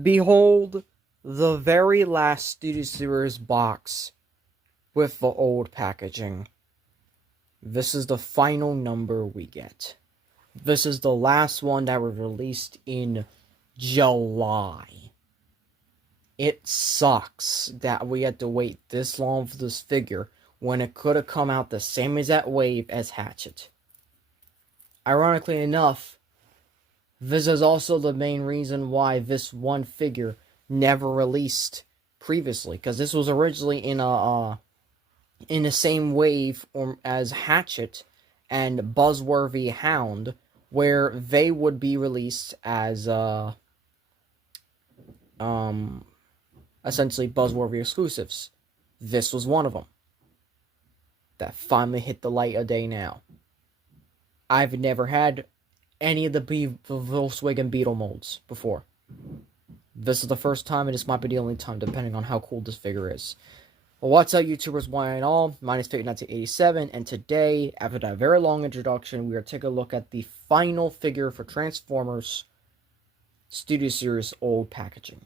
Behold the very last Studio Series box with the old packaging. This is the final number we get. This is the last one that was released in July. It sucks that we had to wait this long for this figure when it could have come out the same exact wave as Hatchet. Ironically enough, this is also the main reason why this one figure never released previously, because this was originally in the same wave as Hatchet and Buzzworthy Hound, where they would be released as essentially Buzzworthy exclusives. This was one of them that finally hit the light of day now. I've never had any of the Volkswagen Beetle molds before. This is the first time, and this might be the only time, depending on how cool this figure is. Well, what's up, YouTubers, one and all? My name is Fate1987, and today, after that very long introduction, we are taking a look at the final figure for Transformers Studio Series old packaging.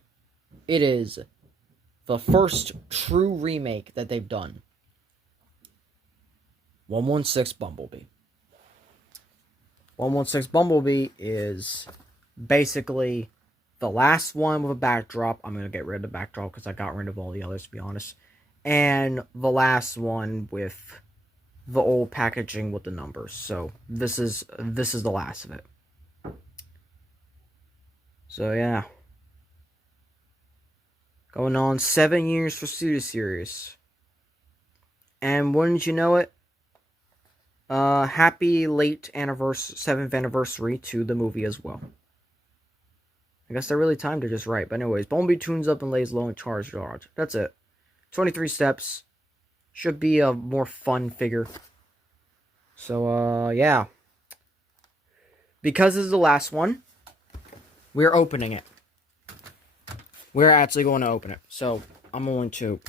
It is the first true remake that they've done. 116 Bumblebee. 116 Bumblebee is basically the last one with a backdrop. I'm going to get rid of the backdrop because I got rid of all the others, to be honest. And the last one with the old packaging with the numbers. So this is the last of it. So yeah. Going on 7 years for Studio Series. And wouldn't you know it? Happy late 7th anniversary to the movie as well. I guess they really timed it just right. But anyways, Bumblebee tunes up and lays low and charge large. That's it. 23 steps. Should be a more fun figure. So, yeah. Because this is the last one, we're opening it. We're actually going to open it. So, I'm going to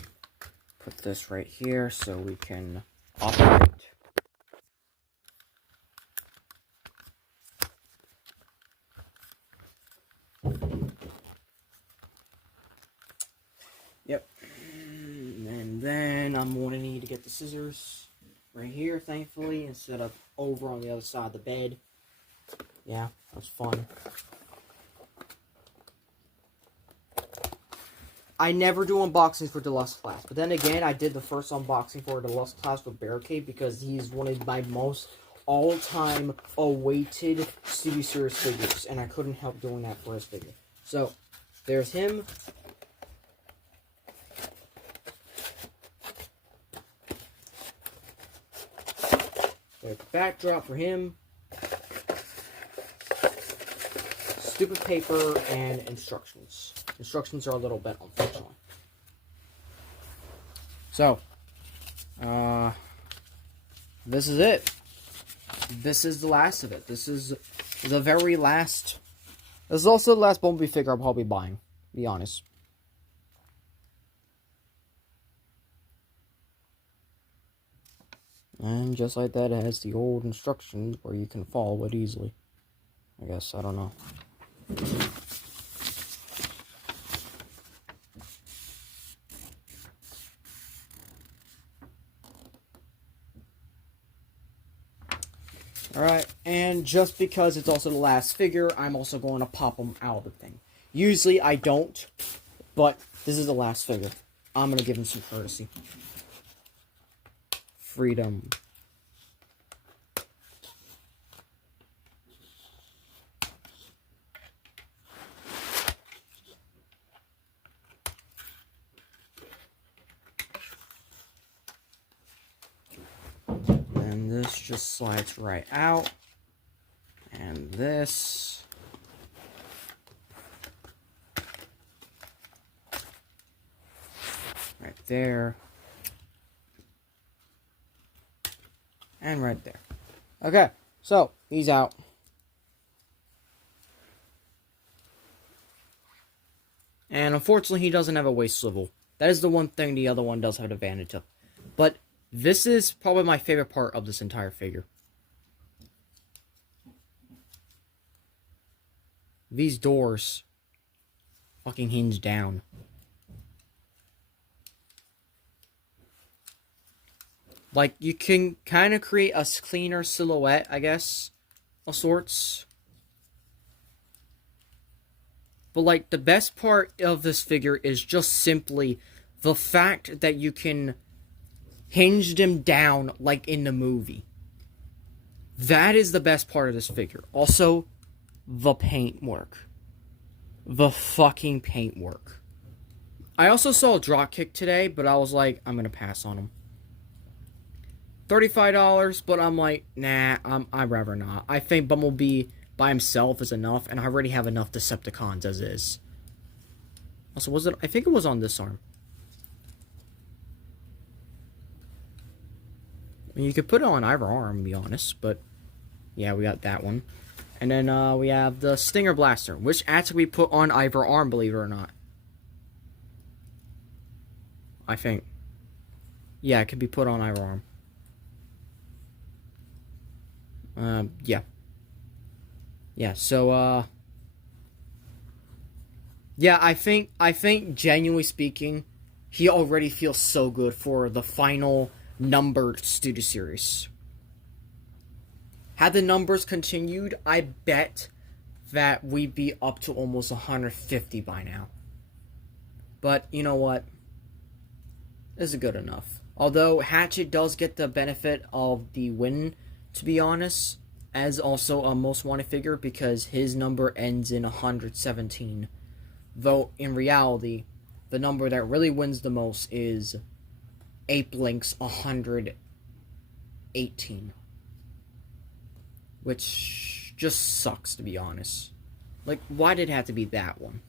put this right here so we can operate. Yep. And then I'm going to need to get the scissors right here, thankfully, instead of over on the other side of the bed. Yeah, that's fun. I never do unboxings for Deluxe class, but then again, I did the first unboxing for Deluxe class with Barricade because he's one of my most all-time awaited Studio Series figures, and I couldn't help doing that for his figure. So, there's him. There's the backdrop for him. Stupid paper and instructions. Instructions are a little bit, unfortunately. So, this is it. This is the last of it. This is the very last. This is also the last Bumblebee figure I'll probably be buying, to be honest. And just like that, it has the old instructions where you can follow it easily. I guess, I don't know. Alright, and just because it's also the last figure, I'm also going to pop them out of the thing. Usually I don't, but this is the last figure. I'm going to give him some courtesy. Freedom. And this just slides right out. And this. Right there. And right there. Okay, so he's out. And unfortunately, he doesn't have a waist swivel. That is the one thing the other one does have an advantage of. But this is probably my favorite part of this entire figure. These doors fucking hinge down. Like, you can kind of create a cleaner silhouette, I guess, of sorts. But, like, the best part of this figure is just simply the fact that you can hinge them down like in the movie. That is the best part of this figure. Also, the paintwork. The fucking paintwork. I also saw a dropkick today, but I was like, I'm gonna pass on him. $35, but I'm like, nah, I'd rather not. I think Bumblebee by himself is enough, and I already have enough Decepticons as is. Also, was it? I think it was on this arm. I mean, you could put it on either arm, to be honest, but yeah, we got that one. And then we have the Stinger Blaster, which actually we put on either arm, believe it or not. I think. Yeah, it could be put on either arm. Yeah. Yeah, so, yeah, I think, genuinely speaking, he already feels so good for the final numbered Studio Series. Had the numbers continued, I bet that we'd be up to almost 150 by now. But, you know what? This is good enough. Although, Hatchet does get the benefit of the win, to be honest, as also a most wanted figure, because his number ends in 117. Though, in reality, the number that really wins the most is Ape Link's 118. Which just sucks, to be honest. Like, why did it have to be that one?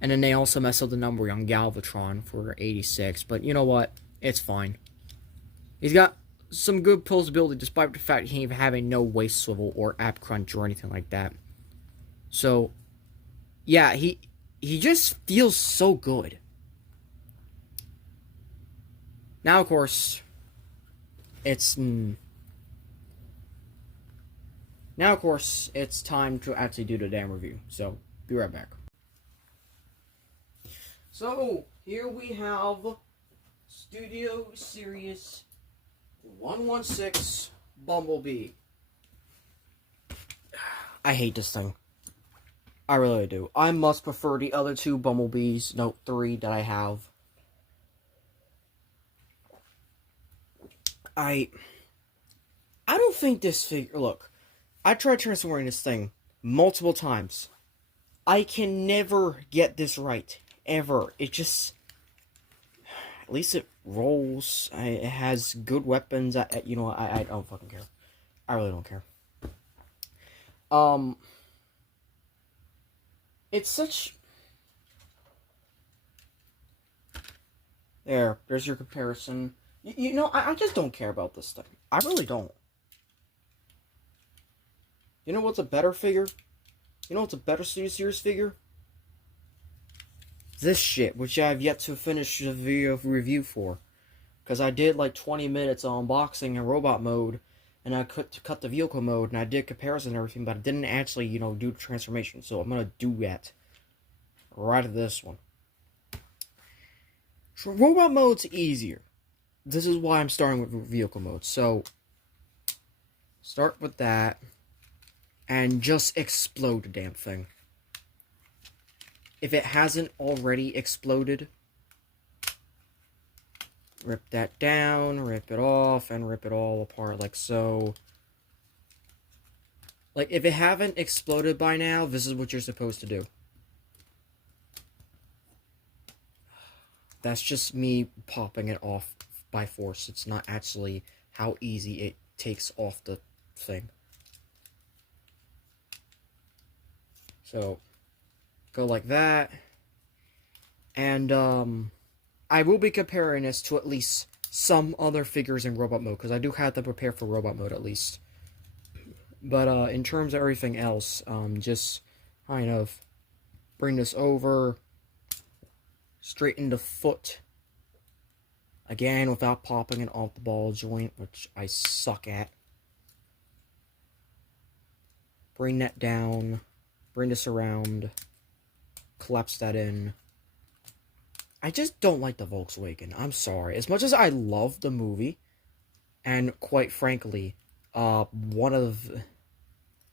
And then they also messed up the number on Galvatron for 86. But you know what? It's fine. He's got some good posability, despite the fact he having no waist swivel or app crunch or anything like that. So, yeah, he just feels so good. Now, of course, it's time to actually do the damn review. So, be right back. So, here we have Studio Series 116 Bumblebee. I hate this thing. I really do. I much prefer the other two Bumblebees, Note 3, that I have. I don't think this figure... Look, I tried transforming this thing multiple times. I can never get this right. Ever. It just... At least it rolls. It has good weapons. You know, I don't fucking care. I really don't care. It's such... There's your comparison. You know, I just don't care about this thing. I really don't. You know what's a better figure? You know what's a better Studio Series figure? This shit, which I have yet to finish the video review for. Because I did like 20 minutes on unboxing and robot mode, and I cut the vehicle mode, and I did comparison and everything, but I didn't actually, you know, do the transformation. So I'm going to do that right at this one. So robot mode's easier. This is why I'm starting with vehicle mode. So, start with that, and just explode the damn thing. If it hasn't already exploded, rip that down, rip it off, and rip it all apart like so. Like, if it haven't exploded by now, this is what you're supposed to do. That's just me popping it off by force. It's not actually how easy it takes off the thing. So, go like that. And, I will be comparing this to at least some other figures in robot mode, because I do have to prepare for robot mode at least. But, in terms of everything else, just kind of bring this over, straighten the foot, again, without popping it off the ball joint, which I suck at. Bring that down. Bring this around. Collapse that in. I just don't like the Volkswagen. I'm sorry. As much as I love the movie, and quite frankly, one of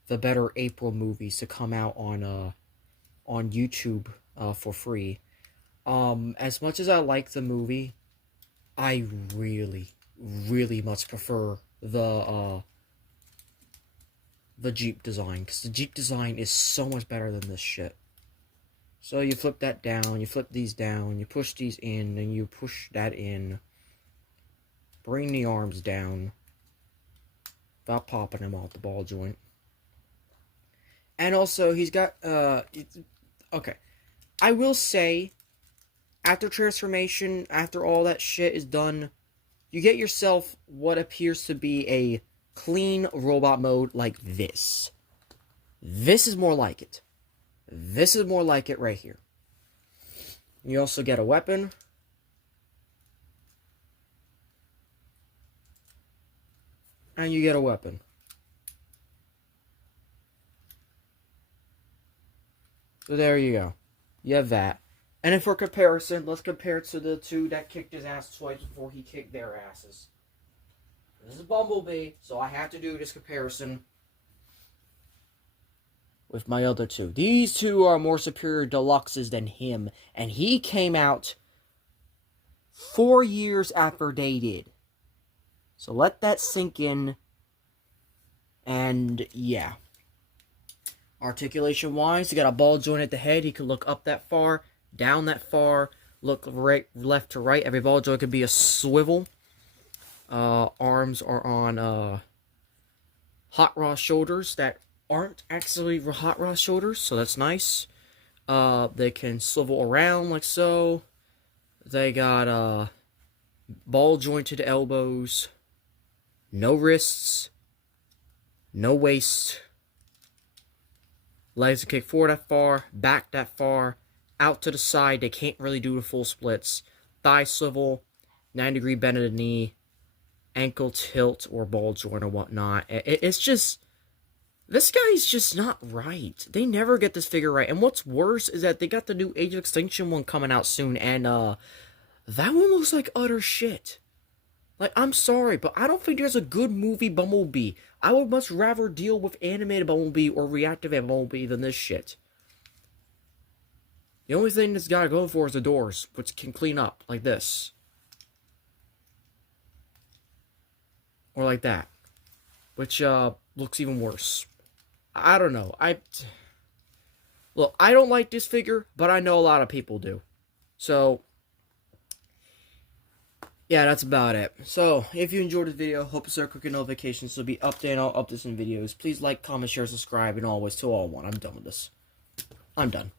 the better April movies to come out on YouTube for free. As much as I like the movie, I really, really much prefer the Jeep design, because the Jeep design is so much better than this shit. So you flip that down, you flip these down, you push these in, and you push that in. Bring the arms down without popping them off the ball joint. And also, he's got, okay. I will say, after transformation, after all that shit is done, you get yourself what appears to be a clean robot mode like this. This is more like it. This is more like it right here. You also get a weapon. And you get a weapon. So there you go. You have that. And then for comparison, let's compare it to the two that kicked his ass twice before he kicked their asses. This is Bumblebee, so I have to do this comparison with my other two. These two are more superior deluxes than him, and he came out 4 years after they did. So let that sink in, and yeah. Articulation-wise, he got a ball joint at the head. He could look up that far, down that far, look right, left to right. Every ball joint could be a swivel. Arms are on hot rod shoulders that aren't actually hot rod shoulders, so that's nice. They can swivel around like so. They got ball jointed elbows, no wrists, no waist. Legs can kick forward that far, back that far, out to the side. They can't really do the full splits. Thigh swivel, 9-degree bend of the knee, ankle tilt or ball joint or whatnot. It's just, this guy's just not right. They never get this figure right. And what's worse is that they got the new Age of Extinction one coming out soon, and that one looks like utter shit. Like, I'm sorry, but I don't think there's a good movie Bumblebee. I would much rather deal with animated Bumblebee or reactivated Bumblebee than this shit. The only thing this guy going for is the doors, which can clean up, like this. Or like that. Which, looks even worse. I don't know. Look, I don't like this figure, but I know a lot of people do. So, yeah, that's about it. So, if you enjoyed this video, hope to start clicking notifications so be updated on all updates and videos. Please like, comment, share, subscribe, and always Till All One. I'm done with this. I'm done.